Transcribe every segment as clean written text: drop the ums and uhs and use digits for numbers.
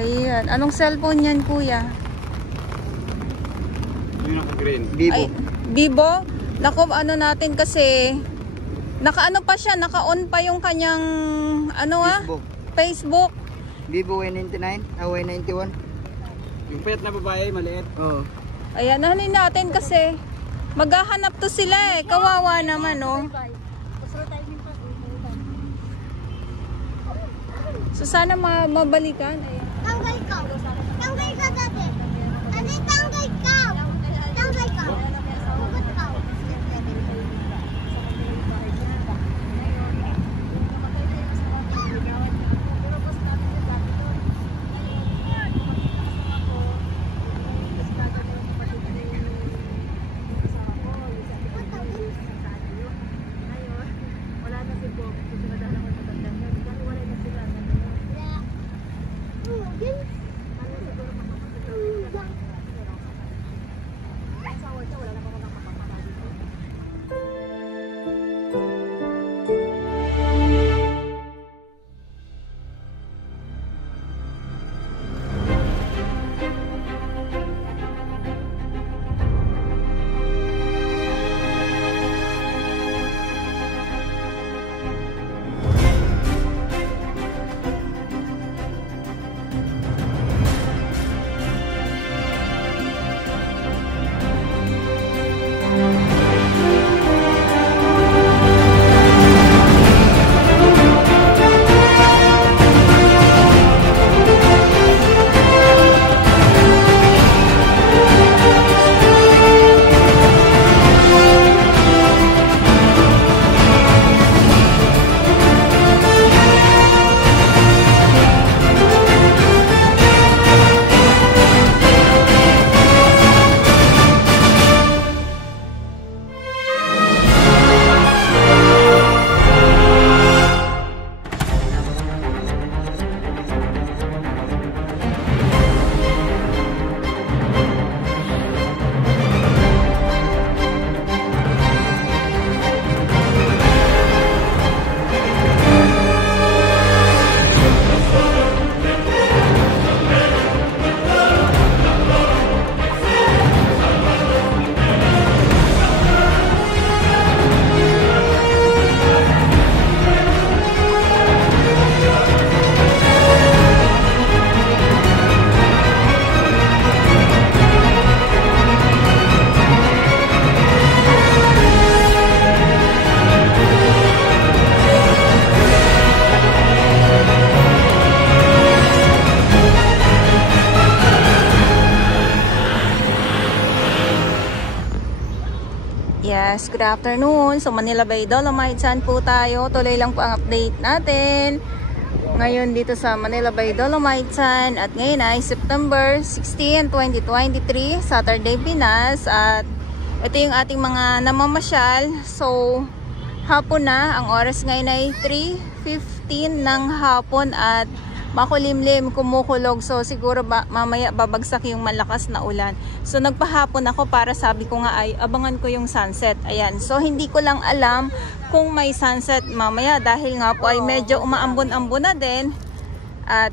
Ayan. Anong cellphone yan, kuya? Yung naka-green. Vivo. Ay, Vivo? Naku, ano natin kasi, naka-ano pa siya, naka-on pa yung kanyang, ano Facebook. Facebook. Vivo Y99, Y91. Yung pet na babae, maliit. Oo. Ayan, nahalin natin kasi, maghahanap to sila eh. Kawawa naman, oh. So, sana mabalikan. Ayan. Tanggal ka. Tanggal ka dati. Ano tanggal ka? Tanggal ka. Hugot ka. Yes, good afternoon. So Manila Bay Dolomites, saan po tayo? Tuloy lang po ang update natin. Ngayon dito sa Manila Bay Dolomites at ngayon ay September 16, 2023, Saturday Pinas. At ito yung ating mga namamasyal. So hapon na, ang oras ngayon ay 3:15 ng hapon at makulimlim, kumukulog. So siguro mamaya babagsak yung malakas na ulan. So nagpahapon ako para sabi ko nga ay abangan ko yung sunset. Ayan. So hindi ko lang alam kung may sunset mamaya dahil nga po ay medyo umaambon-ambon na din. At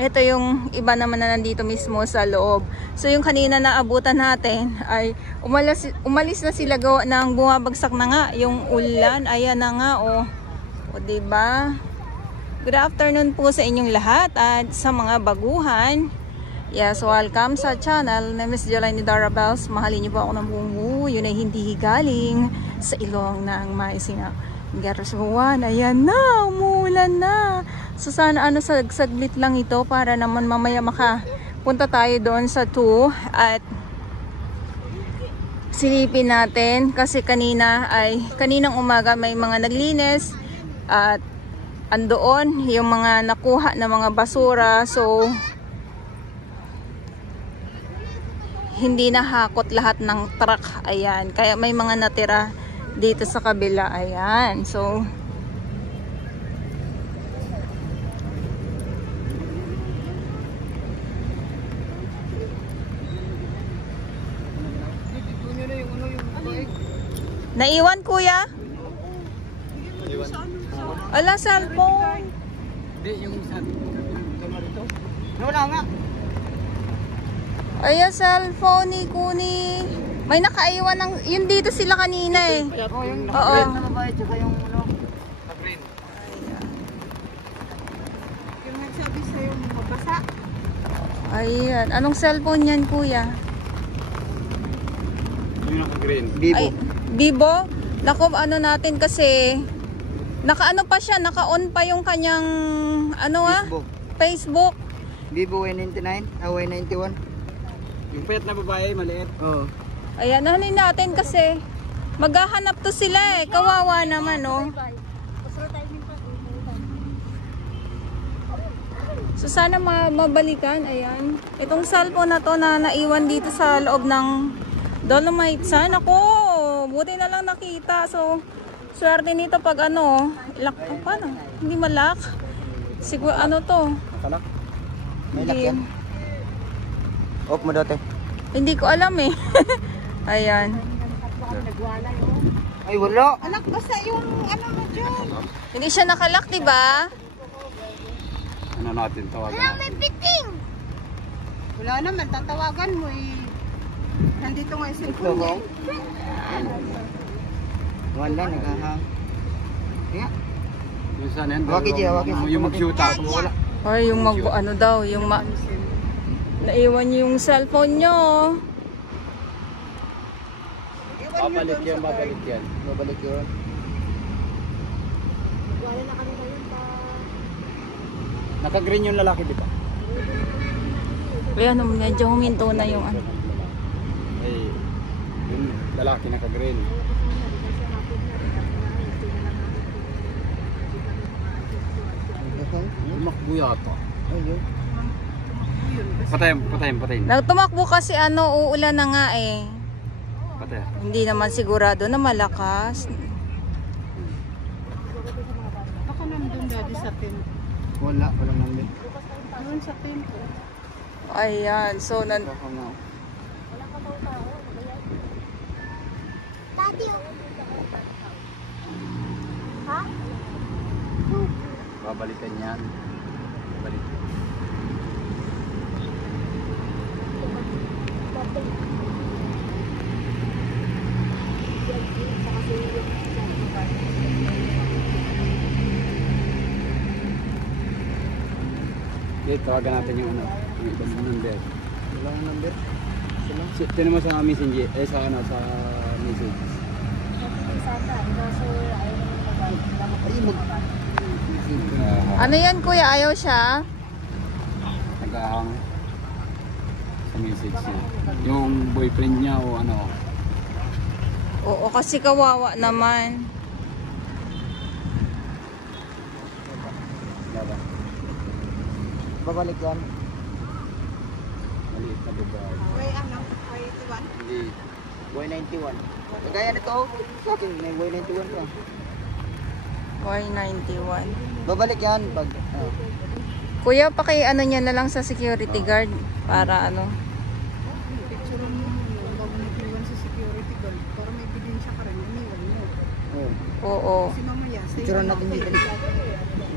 ito yung iba naman na nandito mismo sa loob. So yung kanina na abutan natin ay umalis na sila gawa ng bumabagsak na nga yung ulan. Ayan na nga oh. O diba? Good afternoon po sa inyong lahat at sa mga baguhan. Yes, welcome sa channel na Miss Jolene Darabels. Mahalin niyo po ako ng buong buo. Yun ay hindi galing sa ilong ng Maisinga. Garasuan, ayan na, umuulan na. So sana saglit lang ito para naman mamaya makapunta tayo doon sa 2 at silipin natin kasi kaninang umaga may mga naglinis at andoon yung mga nakuha na mga basura. So hindi nahakot lahat ng truck. Ayan, kaya may mga natira dito sa kabila. Ayan, so naiwan kuya? Ala, cellphone. Hindi, yung sa dito. Wala nga. Ayan, cellphone ni Kuni. May nakaiwan ng... Yun dito sila kanina eh. Oh, yung Oo. naka-green na babae, tsaka yung ano. Naka-green. Yung nagsabi sa'yo mabasa. Ayan. Anong cellphone yan, kuya? Yung naka-green. Vivo. Ay, Vivo? Naku, ano natin kasi... Naka-ano pa siya, naka-on pa yung kanyang... Ano Facebook. Facebook. Vivo Y99, Y91. Yung payat na babae, maliit. Oo. Ayan, nahanin natin kasi maghahanap to sila eh. Kawawa naman, oh. So, sana mabalikan. Ayan. Itong cellphone na to na naiwan dito sa loob ng Dolomite Sun. Ako, buti na lang nakita. So, swerte nito pag ano, lock, paano? Hindi malak. Siguro, ano to? Nakalak. May lock Hindi, yan. Off mo dati. hindi ko alam eh. Ayan. Ay, wala. Anak, basta yung ano mo dyan. Hindi siya nakalak, di ba? Ano natin, tawagan Wala, natin. may piting. Wala naman, tatawagan mo eh. Nandito nga yung Ito cellphone ko. niya. Wala, naghahang. Kaya, Yung sana yan, Waki, Gia, waki. yung mag-shoot out. Wala. Ay, yung ano daw, yung naiwan niyo yung cellphone nyo. Iwan nyo doon sa car. babalik yan. babalik yun. Naka-green yung lalaki, di ba? Ayan, medyo huminto na yung ano. Ay, yung lalaki naka-green. Lumakbo yata. Ayun. Patayin. Nagtumakbo kasi ano, uulan na nga eh. Patay. Hindi naman sigurado na malakas. Baka nandun daddy sa tent. Wala, walang number. Doon sa tent. Ayan, so Baka nga. Daddy, oh. Ha? Babalikan yan. Balik. Okay, tawagan natin yung ano, yung ibang number. Walang number. Sila. Tinan mo sa messenger, sa ano, sa message. Ay, mag... ano yan kuya, ayaw siya? Nag-ahang sa message niya. Yung boyfriend niya o ano. Oo, kasi kawawa naman. Lala, Babalik yan. maliit na babae. Way ano? Way 81? Hindi. Y91. Kagaya nito, sa akin, may Y91 pa. Y91. Babalik yan pag... Kuya, ano niya na lang sa security guard para ano. Picture mo yun. Bago nag-iwan sa security guard. Para may ebidensya ka rin. Iniwan mo. Oo. Kasi mamaya, sa Picturean natin dito.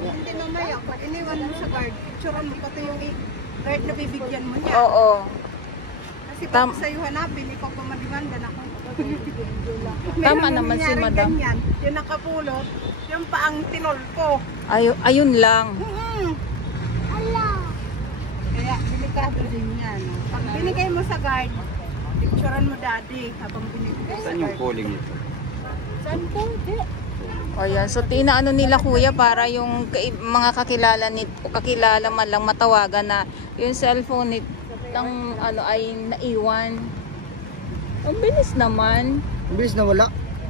Hindi mamaya. Pag iniwan mo sa guard, picturean mo pati yung guard na bibigyan mo niya. Oo. Kasi Tam- pag sa'yo hanapin, ikaw pa madimanda na kung Tama naman si madam. Ganyan, yung nakapulot, yung paang tinolpo. Ayun lang. Ala. Kaya delikado din yan. Pag binigay mo sa guard, picturean mo daddy habang binibigay sa Saan yung guard. calling nito? Saan po? Di. O yan, so tinaano nila kuya para yung mga kakilala man lang matawagan na yung cellphone ng ano ay naiwan. Ang bilis naman. Ang bilis na wala.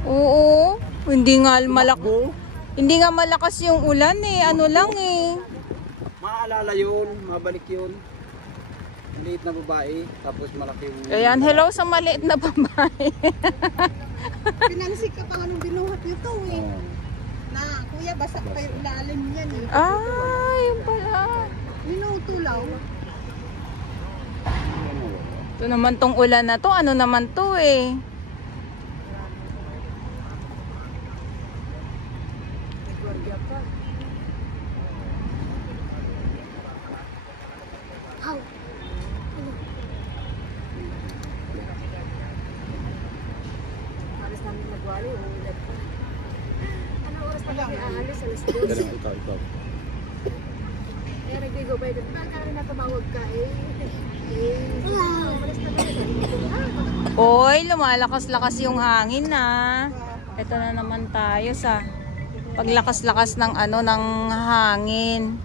Oo. Hindi nga hindi nga malakas yung ulan eh. Ano lang eh. Maalala yun, mabalik yun. Maliit na babae, tapos malaki yung... Ayan, hello sa maliit na babae. Pinansik ka pa nga nung binuhat niyo to eh. Oh. Na, kuya, basak pa yung ilalim niyan eh. Ah, yun pala. Minutulaw. Ito naman tong ulan na to. Ano naman to eh. How? Alis namin magwali, uulit pa. Ano oras pa kami aalis? Alas Ikaw. Kaya nag-go by that. Bakit ka rin natumawag ka eh? Alis na kami. Oy, lumalakas-lakas yung hangin na. Ito na naman tayo sa paglakas-lakas ng ng hangin.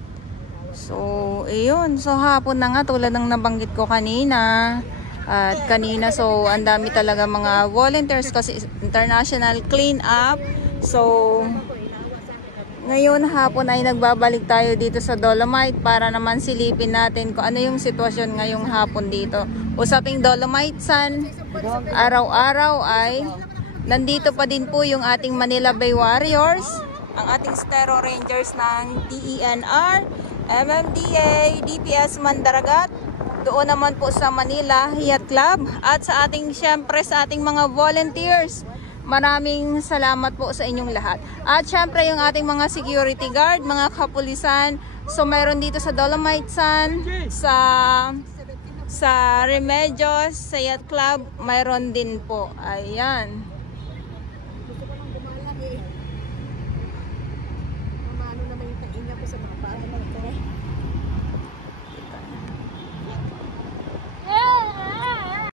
So, ayun. So, hapon na nga tulad ng nabanggit ko kanina. At kanina, so, ang dami talaga mga volunteers kasi international clean up. So, ngayon hapon ay nagbabalik tayo dito sa Dolomite para naman silipin natin kung ano yung sitwasyon ngayong hapon dito. Usaping Dolomite Sun, araw-araw ay nandito pa din po yung ating Manila Bay Warriors, ang ating Stero Rangers ng DENR, MMDA, DPS Mandaragat, doon naman po sa Manila Yacht Club, at sa ating syempre sa ating mga volunteers. Maraming salamat po sa inyong lahat. At syempre yung ating mga security guard, mga kapulisan. So meron dito sa Dolomite Sun, sa Remedios, sa Yacht Club, mayroon din po. Ayan.